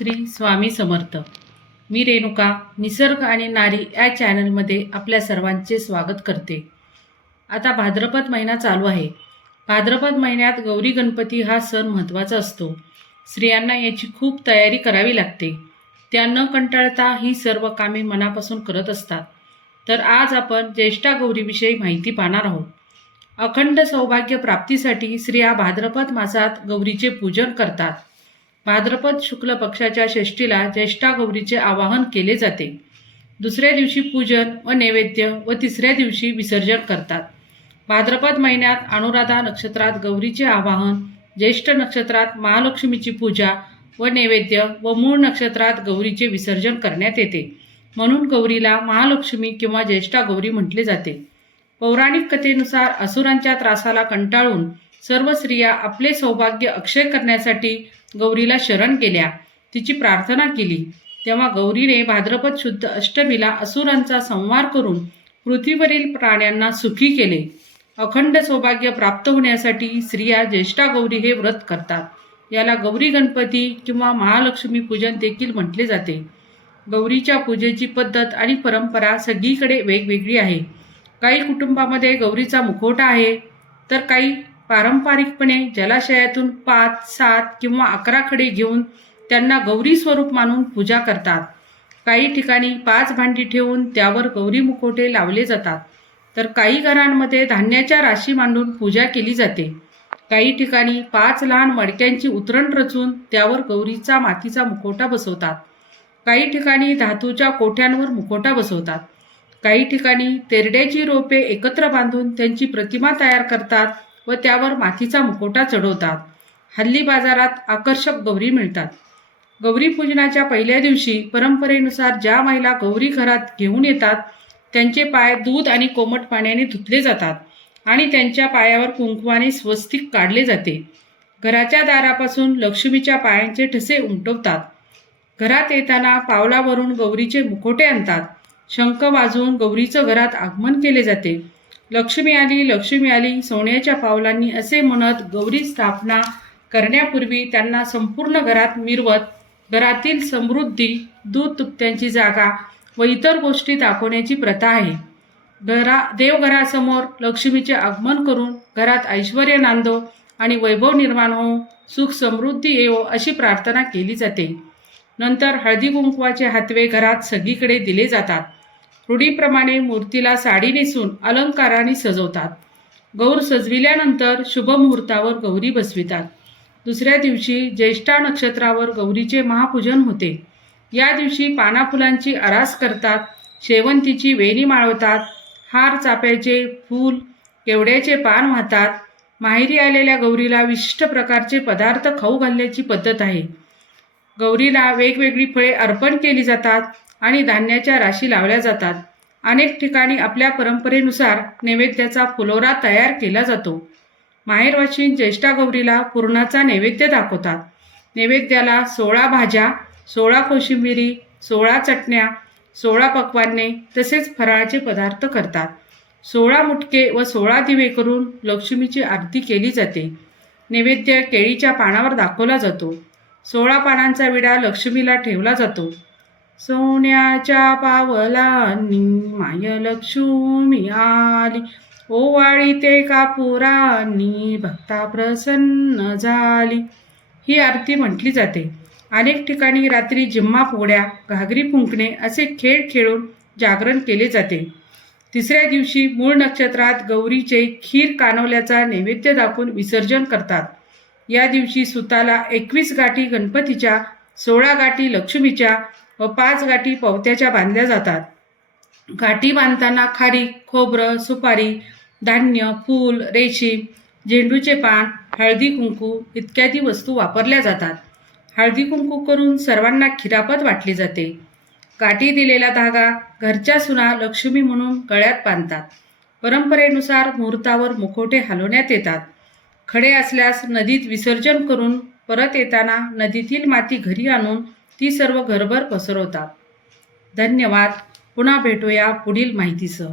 श्री स्वामी समर्थ. मी रेणुका निसर्ग आणि नारी या चॅनलमध्ये आपल्या सर्वांचे स्वागत करते. आता भाद्रपद महिना चालू आहे. भाद्रपद महिन्यात गौरी गणपती हा सण महत्त्वाचा असतो. स्त्रियांना याची खूप तयारी करावी लागते. त्या न कंटाळता ही सर्व कामे मनापासून करत असतात. तर आज आपण ज्येष्ठा गौरीविषयी माहिती पाहणार आहोत. अखंड सौभाग्य प्राप्तीसाठी स्त्रिया भाद्रपद मासात गौरीचे पूजन करतात. भाद्रपद शुक्ल पक्षाच्या षष्टीला ज्येष्ठा गौरीचे आवाहन केले जाते. दुसऱ्या दिवशी पूजन व नैवेद्य व तिसऱ्या दिवशी विसर्जन करतात. भाद्रपद महिन्यात अनुराधा नक्षत्रात गौरीचे आवाहन ज्येष्ठ नक्षत्रात महालक्ष्मीची पूजा व नैवेद्य व मूळ नक्षत्रात गौरीचे विसर्जन करण्यात येते. म्हणून गौरीला महालक्ष्मी किंवा ज्येष्ठा गौरी म्हटले जाते. पौराणिक कथेनुसार असुरांच्या त्रासाला कंटाळून सर्व स्त्रिया आपले सौभाग्य अक्षय करण्यासाठी गौरीला शरण केल्या तिची प्रार्थना केली. तेव्हा गौरीने भाद्रपद शुद्ध अष्टमीला असुरांचा संहार करून पृथ्वीवरील प्राण्यांना सुखी केले. अखंड सौभाग्य प्राप्त होण्यासाठी स्त्रिया ज्येष्ठा गौरी हे व्रत करतात. याला गौरी गणपती किंवा महालक्ष्मी पूजन देखील म्हटले जाते. गौरीच्या पूजेची पद्धत आणि परंपरा सगळीकडे वेगवेगळी आहे. काही कुटुंबामध्ये गौरीचा मुखवटा आहे तर काही पारंपरिकपणे जलाशयातून पाच सात किंवा अकरा खडे घेऊन त्यांना गौरी स्वरूप मानून पूजा करतात. काही ठिकाणी पाच भांडी ठेवून त्यावर गौरी मुखोटे लावले जातात. तर काही घरांमध्ये धान्याच्या राशी मांडून पूजा केली जाते. काही ठिकाणी पाच लहान मडक्यांची उतरण रचून त्यावर गौरीचा मातीचा मुखोटा बसवतात. काही ठिकाणी धातूच्या कोठ्यांवर मुखोटा बसवतात. काही ठिकाणी तेरड्याची रोपे एकत्र बांधून त्यांची प्रतिमा तयार करतात. व त्यावर मातीचा मुकोटा चढवतात. हल्ली बाजारात आकर्षक गौरी मिळतात. गौरी पूजनाच्या पहिल्या दिवशी परंपरेनुसार ज्या महिला गौरी घरात घेऊन येतात त्यांचे पाय दूध आणि कोमट पाण्याने धुतले जातात आणि त्यांच्या पायावर कुंकवाने स्वस्तिक काढले जाते. घराच्या दारापासून लक्ष्मीच्या पायांचे ठसे उमटवतात. घरात येताना पावलावरून गौरीचे मुखोटे आणतात. शंख वाजवून गौरीचं घरात आगमन केले जाते. लक्ष्मी आली लक्ष्मी आली सोन्याच्या पावलांनी असे म्हणत गौरी स्थापना करण्यापूर्वी त्यांना संपूर्ण घरात मिरवत घरातील समृद्धी दूध तुपत्यांची जागा व इतर गोष्टी दाखवण्याची प्रथा आहे. घरा देवघरासमोर लक्ष्मीचे आगमन करून घरात ऐश्वर नांदो आणि वैभव निर्माण हो सुख समृद्धी येवो अशी प्रार्थना केली जाते. नंतर हळदी कुंकवाचे हातवे घरात सगळीकडे दिले जातात. रूढीप्रमाणे मूर्तीला साडी नेसून अलंकाराने सजवतात. गौर सजविल्यानंतर शुभ मुहूर्तावर गौरी बसवितात. दुसऱ्या दिवशी ज्येष्ठा नक्षत्रावर गौरीचे महापूजन होते. या दिवशी पानाफुलांची आरास करतात शेवंतीची वेणी माळवतात हार चाप्याचे फूल केवड्याचे पान वाहतात. माहेरी आलेल्या गौरीला विशिष्ट प्रकारचे पदार्थ खाऊ घालण्याची पद्धत आहे. गौरीला वेगवेगळी फळे अर्पण केली जातात. आणि धान्याच्या राशी लावल्या जातात. अनेक ठिकाणी आपल्या परंपरेनुसार नैवेद्याचा फुलोरा तयार केला जातो. माहेरवाशीन ज्येष्ठा गौरीला पूर्णाचा नैवेद्य दाखवतात. नैवेद्याला सोळा भाज्या सोळा कोशिंबिरी सोळा चटण्या सोळा पक्वान्ने तसेच फराळाचे पदार्थ करतात. सोळा मुटके व सोळा दिवे करून लक्ष्मीची आरती केली जाते. नैवेद्य केळीच्या पानावर दाखवला जातो. सोळा पानांचा विडा लक्ष्मीला ठेवला जातो. सोन्याच्या पावलांनी माय लक्ष्मी आली. ओवाळी ते कापुरांनी भक्ता प्रसन्न झाली. ही आरती म्हटली जाते. अनेक ठिकाणी रात्री जिम्मा पोळ्या घागरी फुंकणे असे खेळ खेळून जागरण केले जाते. तिसऱ्या दिवशी मूळ नक्षत्रात गौरीचे खीर कानवल्याचा नैवेद्य दाखवून विसर्जन करतात. या दिवशी सुताला एकवीस गाठी गणपतीच्या सोळा गाठी लक्ष्मीच्या व पाच गाठी पवत्याच्या बांधल्या जातात. गाठी बांधताना खारी खोबरं सुपारी धान्य फूल रेशीम झेंडूचे पान हळदी कुंकू इत्यादी वस्तू वापरल्या जातात. हळदी कुंकू करून सर्वांना खिरापत वाटली जाते. गाठी दिलेला धागा घरच्या सुना लक्ष्मी म्हणून गळ्यात बांधतात. परंपरेनुसार मुहूर्तावर मुखोटे हलवण्यात येतात. खडे असल्यास नदीत विसर्जन करून परत येताना नदीतील माती घरी आणून ती सर्व घरभर पसरवतात. धन्यवाद. पुन्हा भेटूया पुढील माहितीसह.